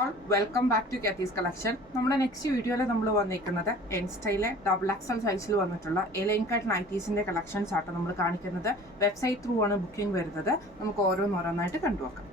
All welcome back to കാത്തീസ് collection. നമ്മുടെ next വീഡിയോയിൽ നമ്മൾ വന്നിരിക്കുന്നത് എൻ സ്റ്റൈലെ ഡബിൾ എക്സൽ സൈസിൽ വന്നിട്ടുള്ള എലൈൻ കട്ട് നൈറ്റീസിന്റെ കളക്ഷൻസ് ആട്ടോ നമ്മൾ കാണിക്കുന്നത്. വെബ്സൈറ്റ് ത്രൂ ആണ് ബുക്കിംഗ് വരുന്നത്. നമുക്ക് ഓരോന്നോരോന്നായിട്ട് കണ്ടുവെക്കാം.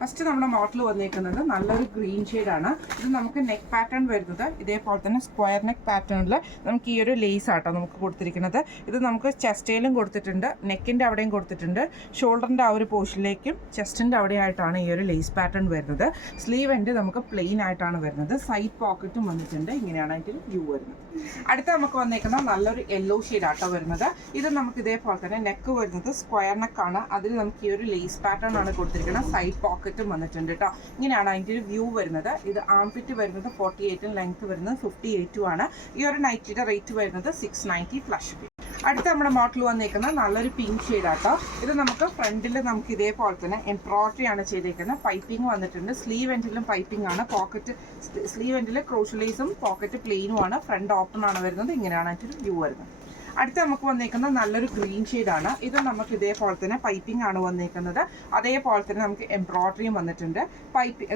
ഫസ്റ്റ് നമ്മുടെ മോഡൽ വന്നിരിക്കുന്നത് നല്ലൊരു ഗ്രീൻ ഷെയ്ഡാണ്. ഇത് നമുക്ക് നെക്ക് പാറ്റേൺ വരുന്നത് ഇതേപോലെ തന്നെ സ്ക്വയർ നെക്ക് പാറ്റേണിൽ നമുക്ക് ഈ ഒരു ലേസ് ആട്ടോ നമുക്ക് കൊടുത്തിരിക്കുന്നത്. ഇത് നമുക്ക് ചെസ്റ്റയിലും കൊടുത്തിട്ടുണ്ട്, നെക്കിൻ്റെ അവിടെയും കൊടുത്തിട്ടുണ്ട്. ഷോൾഡറിൻ്റെ ആ ഒരു പോർഷനിലേക്കും ചെസ്റ്റിൻ്റെ അവിടെയായിട്ടാണ് ഈ ഒരു ലേസ് പാറ്റേൺ വരുന്നത്. സ്ലീവ് എൻഡ് നമുക്ക് പ്ലെയിൻ ആയിട്ടാണ് വരുന്നത്. സൈഡ് പോക്കറ്റും വന്നിട്ടുണ്ട്. ഇങ്ങനെയാണ് അതിൻ്റെ വ്യൂ വരുന്നത്. അടുത്ത നമുക്ക് വന്നേക്കുന്ന നല്ലൊരു യെല്ലോ ഷെയ്ഡാട്ടോ വരുന്നത്. ഇത് നമുക്ക് ഇതേപോലെ തന്നെ നെക്ക് വരുന്നത് സ്ക്വയർ നെക്കാണ്. അതിൽ നമുക്ക് ഈ ഒരു ലേസ് പാറ്റേൺ ആണ് കൊടുത്തിരിക്കുന്നത്. സൈഡ് പോക്കറ്റും വന്നിട്ടുണ്ട് കേട്ടോ. ഇങ്ങനെയാണ് അതിൻ്റെ ഒരു വ്യൂ വരുന്നത്. ഇത് ആംപിറ്റ് വരുന്നത് 48, ലെങ്ത് വരുന്നത് 58 ആണ്. ഈ ഒരു നൈറ്റിയുടെ റേറ്റ് വരുന്നത് 690 പ്ലസ്. അടുത്ത നമ്മുടെ മോഡൽ വന്നേക്കുന്നത് നല്ലൊരു പിങ്ക് ഷെയ്ഡാട്ടോ. ഇത് നമുക്ക് ഫ്രണ്ടിൽ നമുക്ക് ഇതേപോലെ തന്നെ എംബ്രോയിഡറി ആണ് ചെയ്തേക്കുന്നത്. പൈപ്പിംഗ് വന്നിട്ടുണ്ട്. സ്ലീവ് എൻഡിലും പൈപ്പിംഗ് ആണ്. പോക്കറ്റ് സ്ലീവ് എൻഡിൽ ക്രോഷ്യലേസും പോക്കറ്റ് പ്ലെയിനും ആണ്. ഫ്രണ്ട് ഓപ്പൺ ആണ് വരുന്നത്. ഇങ്ങനെയാണ് അതിൻ്റെ വ്യൂ വരുന്നത്. അടുത്ത നമുക്ക് വന്നേക്കുന്നത് നല്ലൊരു ഗ്രീൻ ഷെയ്ഡാണ്. ഇത് നമുക്ക് ഇതേപോലെ തന്നെ പൈപ്പിംഗ് ആണ് വന്നേക്കുന്നത്. അതേപോലെ തന്നെ നമുക്ക് എംബ്രോയിഡറിയും വന്നിട്ടുണ്ട്.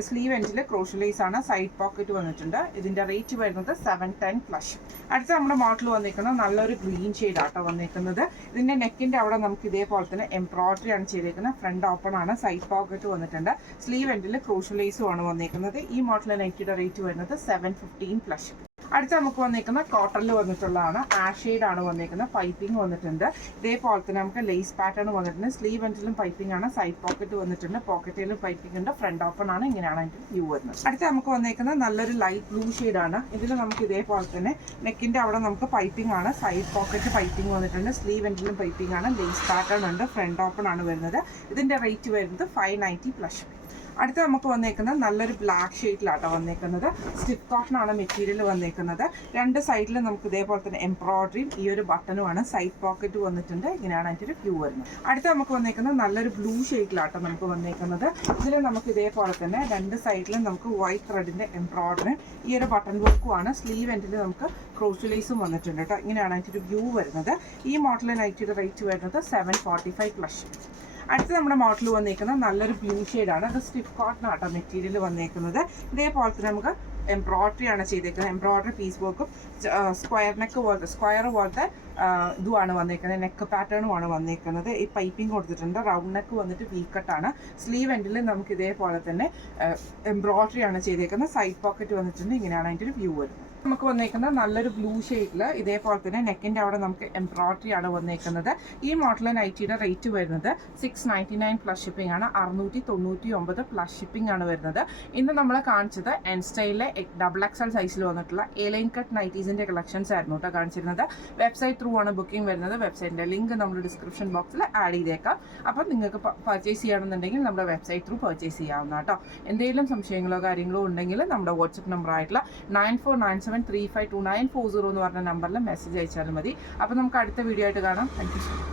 സ്ലീവ് എൻഡിൽ ക്രോഷ്യലേസ് ആണ്. സൈഡ് പോക്കറ്റ് വന്നിട്ടുണ്ട്. ഇതിൻ്റെ റേറ്റ് വരുന്നത് 710 പ്ലസ്. അടുത്ത നമ്മുടെ മോഡൽ വന്നേക്കുന്നത് നല്ലൊരു ഗ്രീൻ ഷെയ്ഡാട്ടോ വന്നേക്കുന്നത്. ഇതിൻ്റെ നെക്കിൻ്റെ അവിടെ നമുക്ക് ഇതേപോലെ തന്നെ എംബ്രോയിഡറി ആണ് ചെയ്തേക്കുന്നത്. ഫ്രണ്ട് ഓപ്പൺ ആണ്. സൈഡ് പോക്കറ്റ് വന്നിട്ടുണ്ട്. സ്ലീവ് എൻഡിൽ ക്രോഷ്യലേസും ആണ് വന്നേക്കുന്നത്. ഈ മോഡൽ നെക്കിയുടെ റേറ്റ് വരുന്നത് 715 പ്ലസ്. അടുത്ത നമുക്ക് വന്നേക്കുന്ന കോട്ടണിൽ വന്നിട്ടുള്ളതാണ്. ആഷ് ഷെയ്ഡ് ആണ് വന്നേക്കുന്നത്. പൈപ്പിംഗ് വന്നിട്ടുണ്ട്. ഇതേപോലെ തന്നെ നമുക്ക് ലേസ് പാറ്റേൺ വന്നിട്ടുണ്ട്. സ്ലീവ് എൻഡിലും പൈപ്പിംഗ് ആണ്. സൈഡ് പോക്കറ്റ് വന്നിട്ടുണ്ട്. പോക്കറ്റിലും പൈപ്പിംഗ് ഉണ്ട്. ഫ്രണ്ട് ഓപ്പൺ ആണ്. ഇങ്ങനെയാണ് അതിൻ്റെ വ്യൂ വരുന്നത്. അടുത്ത നമുക്ക് വന്നേക്കുന്നത് നല്ലൊരു ലൈറ്റ് ബ്ലൂ ഷെയ്ഡ് ആണ്. ഇതിൽ നമുക്ക് ഇതേപോലെ തന്നെ നെക്കിൻ്റെ അവിടെ നമുക്ക് പൈപ്പിംഗ് ആണ്. സൈഡ് പോക്കറ്റ് പൈപ്പിംഗ് വന്നിട്ടുണ്ട്. സ്ലീവ് എൻഡിലും പൈപ്പിംഗ് ആണ്. ലേസ് പാറ്റേൺ ഉണ്ട്. ഫ്രണ്ട് ഓപ്പൺ ആണ് വരുന്നത്. ഇതിൻ്റെ റേറ്റ് വരുന്നത് 590 പ്ലസ്. അടുത്ത നമുക്ക് വന്നേക്കുന്നത് നല്ലൊരു ബ്ലാക്ക് ഷെയ്ഡിലാട്ടോ വന്നേക്കുന്നത്. സ്റ്റിഫ് കോട്ടൺ ആണ് മെറ്റീരിയൽ വന്നേക്കുന്നത്. രണ്ട് സൈഡിൽ നമുക്ക് ഇതേപോലെ തന്നെ എംബ്രോയിഡറിയും ഈ ഒരു ബട്ടനുമാണ്. സൈഡ് പോക്കറ്റ് വന്നിട്ടുണ്ട്. ഇങ്ങനെയാണ് അതിൻ്റെ ഒരു വ്യൂ വരുന്നത്. അടുത്ത നമുക്ക് വന്നേക്കുന്നത് നല്ലൊരു ബ്ലൂ ഷെയ്ഡിലാട്ടോ നമുക്ക് വന്നേക്കുന്നത്. ഇതിൽ നമുക്ക് ഇതേപോലെ തന്നെ രണ്ട് സൈഡിലും നമുക്ക് വൈറ്റ് ത്രെഡിൻ്റെ എംബ്രോയിഡറി ഈ ഒരു ബട്ടൺ വർക്കുമാണ്. സ്ലീവ് എൻഡിൽ നമുക്ക് ക്രോഷ്യലേസും വന്നിട്ടുണ്ട് കേട്ടോ. ഇങ്ങനെയാണ് അതിൻ്റെ ഒരു വ്യൂ വരുന്നത്. ഈ മോഡൽ നൈറ്റിയുടെ റേറ്റ് വരുന്നത് 745 പ്ലസ്. അടുത്ത നമ്മുടെ മോഡൽ വന്നേക്കുന്നത് നല്ലൊരു ബ്ലൂ ഷെയ്ഡാണ്. അത് സ്റ്റിഫ് കോട്ടൺ ആട്ടോ മെറ്റീരിയൽ വന്നേക്കുന്നത്. ഇതേപോലെ തന്നെ നമുക്ക് എംബ്രോയിഡറി ആണ് ചെയ്തേക്കുന്നത്. എംബ്രോയിഡറി പീസ് വർക്കും സ്ക്വയർ പോലത്തെ ഇതുമാണ് വന്നേക്കുന്നത്. നെക്ക് പാറ്റേണുമാണ് വന്നേക്കുന്നത്. ഈ പൈപ്പിംഗ് കൊടുത്തിട്ടുണ്ട്. റൗണ്ട് നെക്ക് വന്നിട്ട് വി കട്ടാണ്. സ്ലീവ് എൻഡിൽ നമുക്ക് ഇതേപോലെ തന്നെ എംബ്രോയിഡറി ആണ് ചെയ്തേക്കുന്നത്. സൈഡ് പോക്കറ്റ് വന്നിട്ടുണ്ട്. ഇങ്ങനെയാണ് അതിൻ്റെ ഒരു വ്യൂ വരുന്നത്. നമുക്ക് വന്നേക്കുന്നത് നല്ലൊരു ബ്ലൂ ഷെയ്ഡിൽ ഇതേപോലെ തന്നെ നെക്കിൻ്റെ അവിടെ നമുക്ക് എംബ്രോയിഡറി ആണ് വന്നേക്കുന്നത്. ഈ മോഡൽ നൈറ്റിയുടെ റേറ്റ് വരുന്നത് 699 പ്ലസ് ഷിപ്പിംഗ് ആണ്. 699 പ്ലസ് ഷിപ്പിംഗ് ആണ് വരുന്നത്. ഇന്ന് നമ്മൾ കാണിച്ചത് എൻ സ്റ്റൈലിലെ ഡബിൾ എക്സൽ സൈസിൽ വന്നിട്ടുള്ള എലൈൻ കട്ട് നൈറ്റീസിൻ്റെ കളക്ഷൻസ് ആയിരുന്നു കേട്ടോ കാണിച്ചിരുന്നത്. വെബ്സൈറ്റ് ത്രൂ ആണ് ബുക്കിംഗ് വരുന്നത്. വെബ്സൈറ്റിൻ്റെ ലിങ്ക് നമ്മൾ ഡിസ്ക്രിപ്ഷൻ ബോക്സിൽ ആഡ് ചെയ്തേക്കാം. അപ്പം നിങ്ങൾക്ക് പർച്ചേസ് ചെയ്യണമെന്നുണ്ടെങ്കിൽ നമ്മുടെ വെബ്സൈറ്റ് ത്രൂ പർച്ചേസ് ചെയ്യാവുന്ന കേട്ടോ. എന്തെങ്കിലും സംശയങ്ങളോ കാര്യങ്ങളോ ഉണ്ടെങ്കിൽ നമ്മുടെ വാട്സപ്പ് നമ്പർ ആയിട്ടുള്ള 9497352940 എന്ന് പറഞ്ഞ നമ്പറിൽ മെസ്സേജ് അയച്ചാലും മതി. അപ്പോൾ നമുക്ക് അടുത്ത വീഡിയോ ആയിട്ട് കാണാം. Thank you so much.